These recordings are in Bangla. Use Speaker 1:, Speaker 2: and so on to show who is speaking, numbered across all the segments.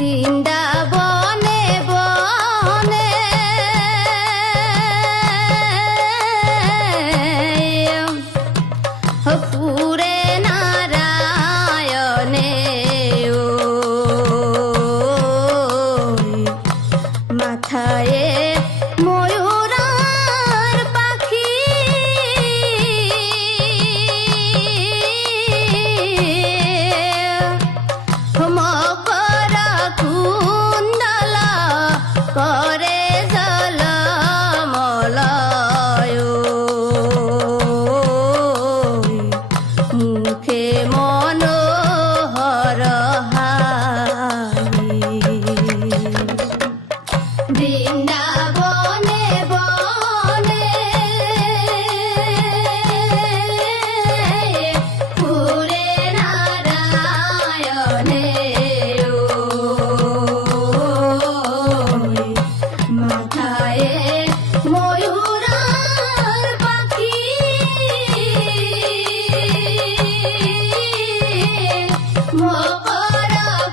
Speaker 1: বৃন্দাবনে করে জল মলয় মুখে মনোহর হাই বৃন্দাবনে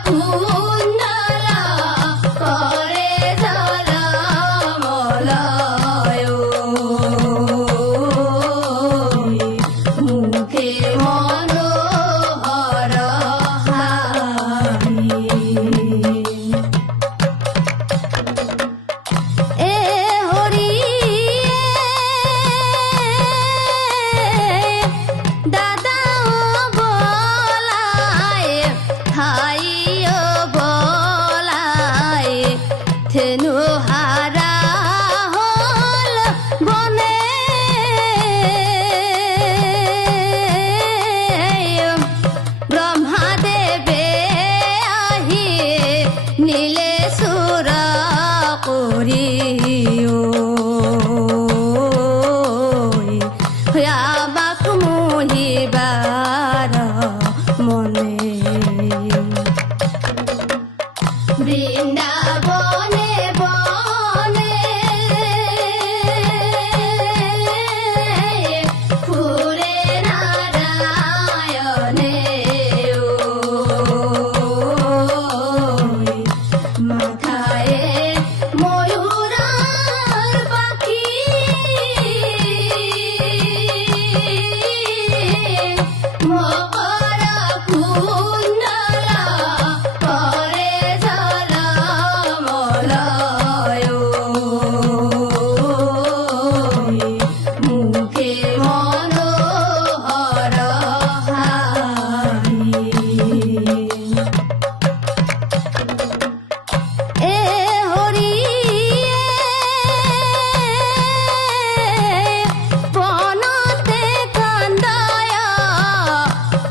Speaker 1: ফুল থেনু হারা হল বনে। ব্রহ্মাদেবে আহিয়ে নীলে সুর করিও।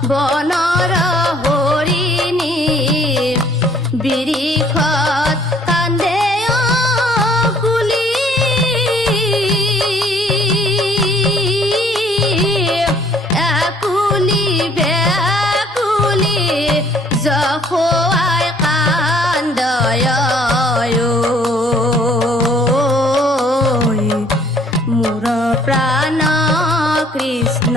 Speaker 1: বনর হরিণী বিরিখত কান্দে কুলি একুলি জখোয়াই কান্দয় মোর প্রাণ কৃষ্ণ